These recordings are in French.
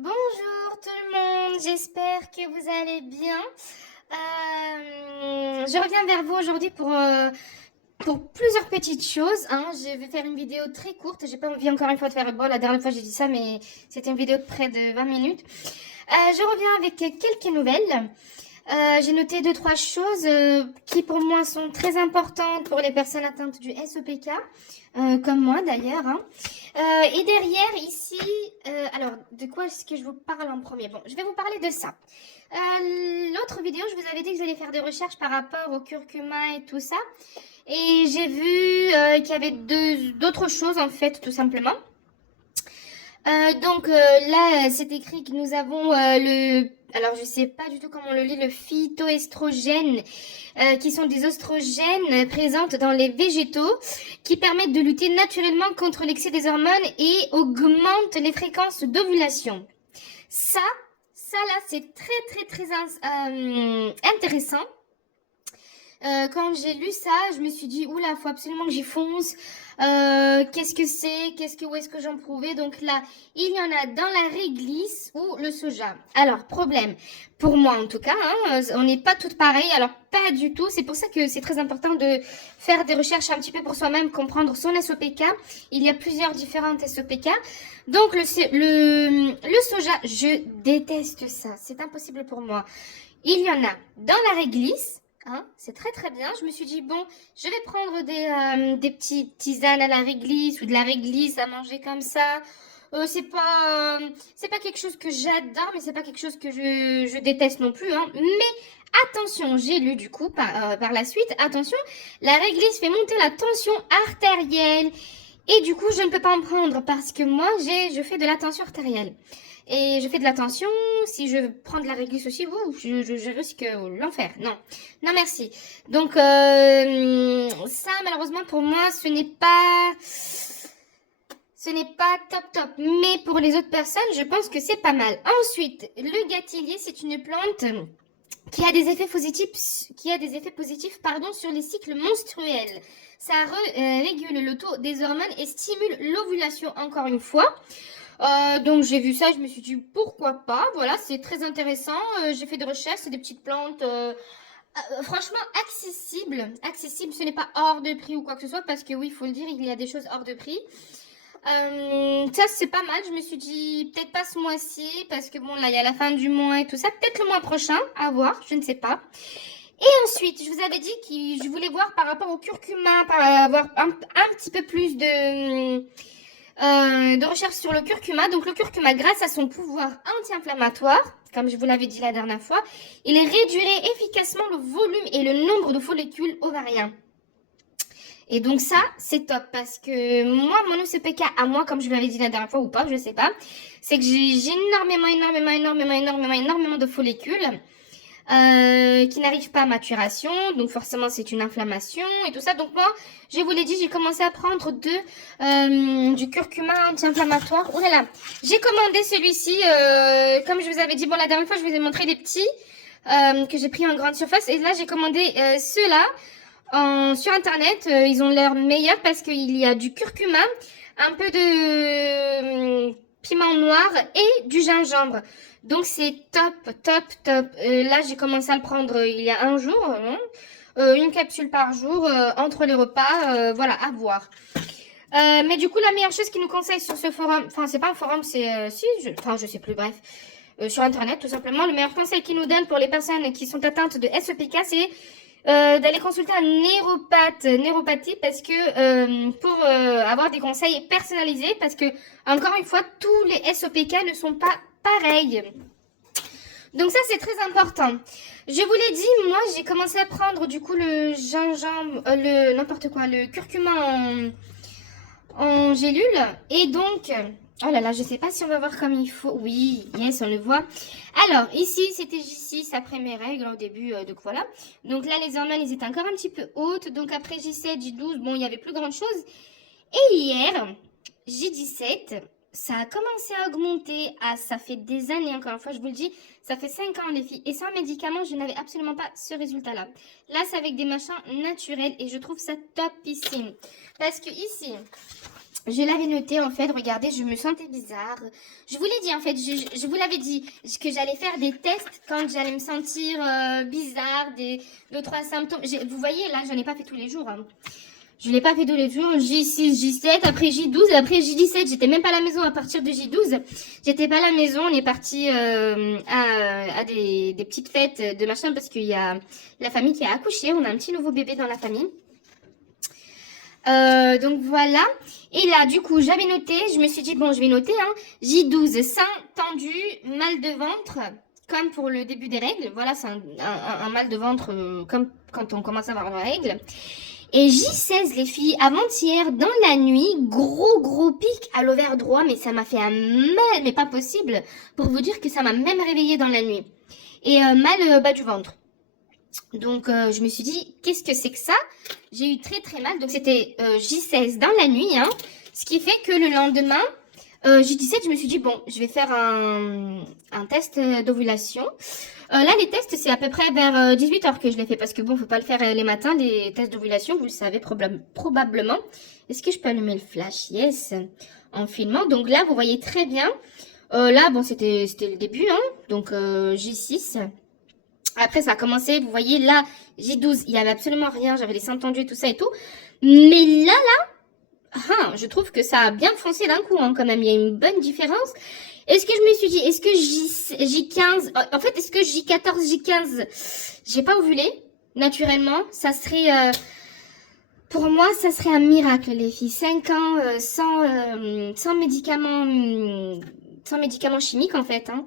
Bonjour tout le monde, j'espère que vous allez bien. Je reviens vers vous aujourd'hui pour plusieurs petites choses. Je vais faire une vidéo très courte, j'ai pas envie encore une fois de faire... Bon, la dernière fois j'ai dit ça, mais c'était une vidéo de près de 20 minutes. Je reviens avec quelques nouvelles. J'ai noté deux, trois choses qui pour moi sont très importantes pour les personnes atteintes du SOPK, comme moi d'ailleurs. Et derrière ici, alors de quoi est-ce que je vous parle en premier? Bon, je vais vous parler de ça. L'autre vidéo, je vous avais dit que j'allais faire des recherches par rapport au curcuma et tout ça. Et j'ai vu qu'il y avait d'autres choses en fait, tout simplement. Là, c'est écrit que nous avons alors je sais pas du tout comment on le lit, le phytoestrogène, qui sont des oestrogènes présentes dans les végétaux, qui permettent de lutter naturellement contre l'excès des hormones et augmentent les fréquences d'ovulation. Ça, là, c'est très intéressant. Quand j'ai lu ça, je me suis dit, oula, faut absolument que j'y fonce. Qu'est-ce que c'est? Où est-ce que j'en prouvais? Donc là, il y en a dans la réglisse ou le soja. Alors, problème, pour moi en tout cas, on n'est pas toutes pareilles. Alors, pas du tout. C'est pour ça que c'est très important de faire des recherches un petit peu pour soi-même, comprendre son SOPK. Il y a plusieurs différentes SOPK. Donc, le soja, je déteste ça. C'est impossible pour moi. Il y en a dans la réglisse. C'est très bien. Je me suis dit, bon, je vais prendre des petites tisanes à la réglisse ou de la réglisse à manger comme ça. C'est pas quelque chose que j'adore, mais c'est pas quelque chose que je déteste non plus. Mais attention, j'ai lu du coup par la suite, attention, la réglisse fait monter la tension artérielle. Et du coup, je ne peux pas en prendre parce que moi, je fais de la tension artérielle. Et je fais de la tension, si je prends de la réglisse aussi, je risque l'enfer. Non, non merci. Donc ça, malheureusement pour moi, ce n'est pas top. Mais pour les autres personnes, je pense que c'est pas mal. Ensuite, le gâtillier, c'est une plante qui a des effets positifs, sur les cycles menstruels. Ça régule le taux des hormones et stimule l'ovulation encore une fois. Donc j'ai vu ça, je me suis dit pourquoi pas. Voilà, c'est très intéressant. J'ai fait des recherches, c'est des petites plantes franchement accessibles. Ce n'est pas hors de prix ou quoi que ce soit parce que oui, il faut le dire, il y a des choses hors de prix. Ça c'est pas mal. Je me suis dit peut-être pas ce mois-ci parce que bon là il y a la fin du mois et tout ça. Peut-être le mois prochain, à voir, je ne sais pas. Et ensuite, je vous avais dit que je voulais voir par rapport au curcuma, avoir un petit peu plus de recherche sur le curcuma. Donc le curcuma, grâce à son pouvoir anti-inflammatoire, comme je vous l'avais dit la dernière fois, il réduirait efficacement le volume et le nombre de follicules ovariens. Et donc ça, c'est top parce que moi, mon OCPK à moi, comme je vous l'avais dit la dernière fois ou pas, je sais pas, c'est que j'ai énormément de follicules qui n'arrivent pas à maturation, donc forcément c'est une inflammation et tout ça. Donc moi, je vous l'ai dit, j'ai commencé à prendre du curcuma anti-inflammatoire. Oh là là, j'ai commandé celui-ci, comme je vous avais dit, bon la dernière fois je vous ai montré les petits que j'ai pris en grande surface et là j'ai commandé ceux-là sur internet. Ils ont l'air meilleurs parce qu'il y a du curcuma, un peu de piment noir et du gingembre. Donc c'est top. Là j'ai commencé à le prendre il y a un jour, une capsule par jour entre les repas, voilà, à voir. Mais du coup la meilleure chose qu'ils nous conseillent sur ce forum, enfin c'est pas un forum, c'est je sais plus, bref, sur internet tout simplement, le meilleur conseil qu'ils nous donnent pour les personnes qui sont atteintes de SEPK, c'est d'aller consulter un néropathie parce que pour avoir des conseils personnalisés, parce que encore une fois tous les SOPK ne sont pas pareils. Donc ça c'est très important. Je vous l'ai dit, moi j'ai commencé à prendre du coup le gingembre, le curcuma en gélule. Et donc, oh là là, je sais pas si on va voir comme il faut. Oui, yes, on le voit. Alors, ici, c'était J6 après mes règles au début, donc voilà. Donc là, les hormones, ils étaient encore un petit peu hautes. Donc après J7, J12, bon, il y avait plus grande chose. Et hier, J17, ça a commencé à augmenter. Ah, ça fait des années, encore une fois, je vous le dis, ça fait 5 ans, les filles. Et sans médicaments, je n'avais absolument pas ce résultat-là. Là, c'est avec des machins naturels et je trouve ça topissime. Parce que ici, Je l'avais noté en fait, regardez, je me sentais bizarre. Je vous l'ai dit en fait, je vous l'avais dit que j'allais faire des tests quand j'allais me sentir bizarre, deux, trois symptômes. Vous voyez, là, j'en ai pas fait tous les jours. Hein. Je l'ai pas fait tous les jours. J6, J7, après J12, après J17. J'étais même pas à la maison à partir de J12. J'étais pas à la maison. On est parti à des petites fêtes de machin parce qu'il y a la famille qui a accouché. On a un petit nouveau bébé dans la famille. Donc voilà. Et là, du coup, j'avais noté. Je me suis dit, bon, je vais noter. Hein, J12, sein tendu, mal de ventre. Comme pour le début des règles. Voilà, c'est un mal de ventre comme quand on commence à avoir les règles. Et J16, les filles, avant-hier, dans la nuit, gros pic à l'ovaire droit, mais ça m'a fait un mal, mais pas possible, pour vous dire que ça m'a même réveillée dans la nuit. Et mal bas du ventre. Donc, je me suis dit, qu'est-ce que c'est que ça? J'ai eu très mal, donc c'était J16 dans la nuit, hein, ce qui fait que le lendemain, J17, je me suis dit, bon, je vais faire un test d'ovulation. Là, les tests, c'est à peu près vers 18h que je les fais parce que bon, faut pas le faire les matins, les tests d'ovulation, vous le savez probablement. Est-ce que je peux allumer le flash? Yes, en filmant. Donc là, vous voyez très bien. Là, bon, c'était le début, hein. Donc J6. Après, ça a commencé, vous voyez, là, J12, il y avait absolument rien, j'avais les seins tendus et tout ça et tout. Mais là, je trouve que ça a bien foncé d'un coup, hein, quand même. Il y a une bonne différence. Est-ce que je me suis dit, est-ce que J15, en fait, est-ce que J14, J15, j'ai pas ovulé, naturellement, ça serait, pour moi, ça serait un miracle, les filles. 5 ans sans médicaments chimiques, en fait, hein.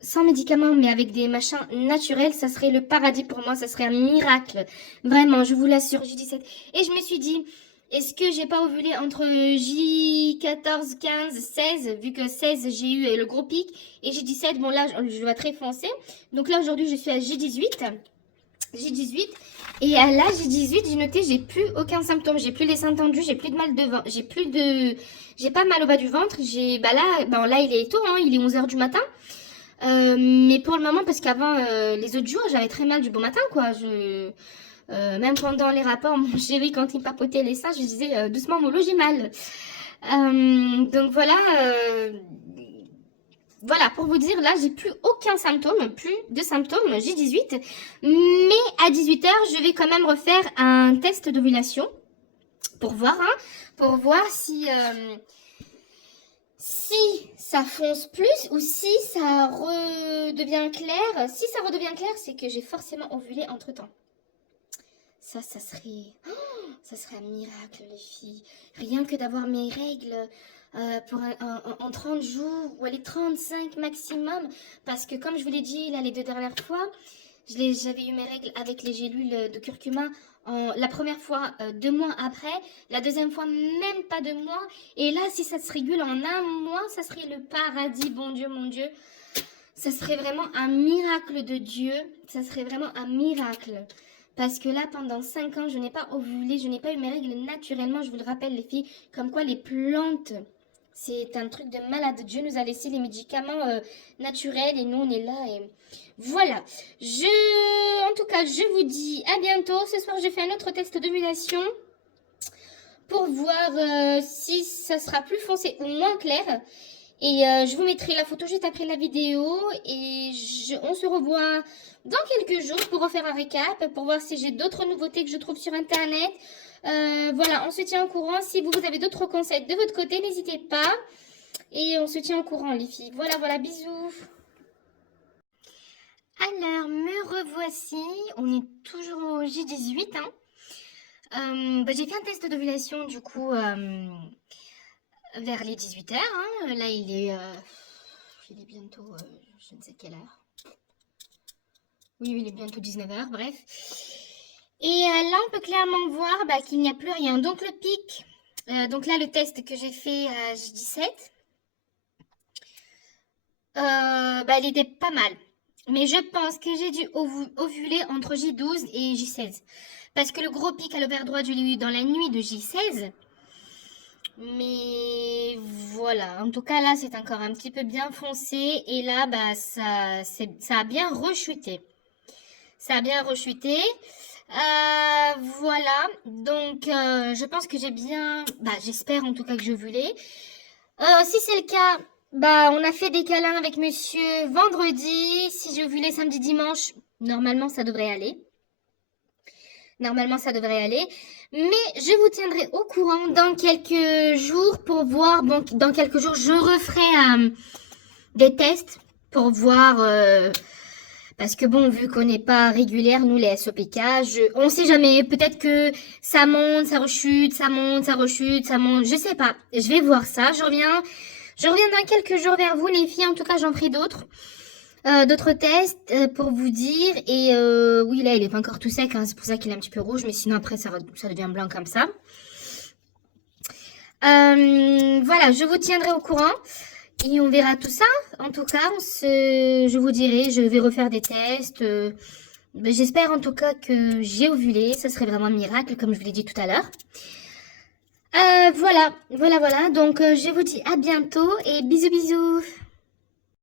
Sans médicaments, mais avec des machins naturels, ça serait le paradis pour moi, ça serait un miracle. Vraiment, je vous l'assure, J17. Et je me suis dit, est-ce que j'ai pas ovulé entre J14, 15, 16, vu que 16 j'ai eu le gros pic, et J17, bon là je dois très foncer. Donc là aujourd'hui je suis à J18, et à là J18 j'ai noté j'ai plus aucun symptôme, j'ai plus les seins tendus, j'ai plus de mal de ventre, j'ai pas mal au bas du ventre, là il est tôt, hein, il est 11h du matin. Mais pour le moment, parce qu'avant les autres jours j'avais très mal du bon matin quoi, même pendant les rapports, mon chéri, quand il papotait les seins, je disais doucement, Molo, j'ai mal. Donc voilà, voilà, pour vous dire, là, j'ai plus aucun symptôme, plus de symptômes, j'ai 18. Mais à 18h, je vais quand même refaire un test d'ovulation pour voir, hein, si ça fonce plus ou si ça redevient clair. Si ça redevient clair, c'est que j'ai forcément ovulé entre-temps. Ça serait un miracle, les filles. Rien que d'avoir mes règles pour en 30 jours ou les 35 maximum. Parce que comme je vous l'ai dit, là, les 2 dernières fois, j'avais eu mes règles avec les gélules de curcuma. La première fois, 2 mois après. La deuxième fois, même pas 2 mois. Et là, si ça se régule en 1 mois, ça serait le paradis, bon Dieu, mon Dieu. Ça serait vraiment un miracle de Dieu. Ça serait vraiment un miracle. Parce que là, pendant 5 ans, je n'ai pas ovulé, je n'ai pas eu mes règles naturellement. Je vous le rappelle, les filles, comme quoi les plantes, c'est un truc de malade. Dieu nous a laissé les médicaments naturels et nous, on est là. Et voilà. En tout cas, je vous dis à bientôt. Ce soir, je fais un autre test d'ovulation pour voir si ça sera plus foncé ou moins clair. Et je vous mettrai la photo juste après la vidéo. Et on se revoit dans quelques jours pour refaire un récap, pour voir si j'ai d'autres nouveautés que je trouve sur internet. Voilà, on se tient au courant. Si vous avez d'autres conseils de votre côté, n'hésitez pas. Et on se tient au courant, les filles. Voilà, bisous. Alors, me revoici. On est toujours au J18. Hein. J'ai fait un test d'ovulation, du coup, vers les 18h. Hein. Là, il est bientôt, je ne sais quelle heure. Oui, il est bientôt 19h, bref. Et là, on peut clairement voir qu'il n'y a plus rien. Donc, le pic, donc là, le test que j'ai fait à J17, il était pas mal. Mais je pense que j'ai dû ovuler entre J12 et J16. Parce que le gros pic à l'ovaire droit, je l'ai eu dans la nuit de J16. Mais voilà, en tout cas là, c'est encore un petit peu bien foncé. Et là, ça a bien rechuté. Ça a bien rechuté. Voilà, donc je pense que j'ai bien, j'espère en tout cas que je voulais. Si c'est le cas, on a fait des câlins avec monsieur vendredi. Si je voulais samedi, dimanche, normalement ça devrait aller. Normalement ça devrait aller. Mais je vous tiendrai au courant dans quelques jours pour voir. Bon, dans quelques jours, je referai des tests pour voir. Parce que bon, vu qu'on n'est pas régulière, nous les SOPK, on sait jamais. Peut-être que ça monte, ça rechute, ça monte, ça rechute, ça monte. Je sais pas. Je vais voir ça. Je reviens dans quelques jours vers vous, les filles. En tout cas, j'en ferai d'autres. D'autres tests pour vous dire. Et oui, là, il est pas encore tout sec. Hein, c'est pour ça qu'il est un petit peu rouge. Mais sinon, après, ça devient blanc comme ça. Voilà, je vous tiendrai au courant. Et on verra tout ça. En tout cas, je vous dirai, je vais refaire des tests. J'espère en tout cas que j'ai ovulé. Ça serait vraiment un miracle, comme je vous l'ai dit tout à l'heure. Voilà. Donc, je vous dis à bientôt et bisous bisous.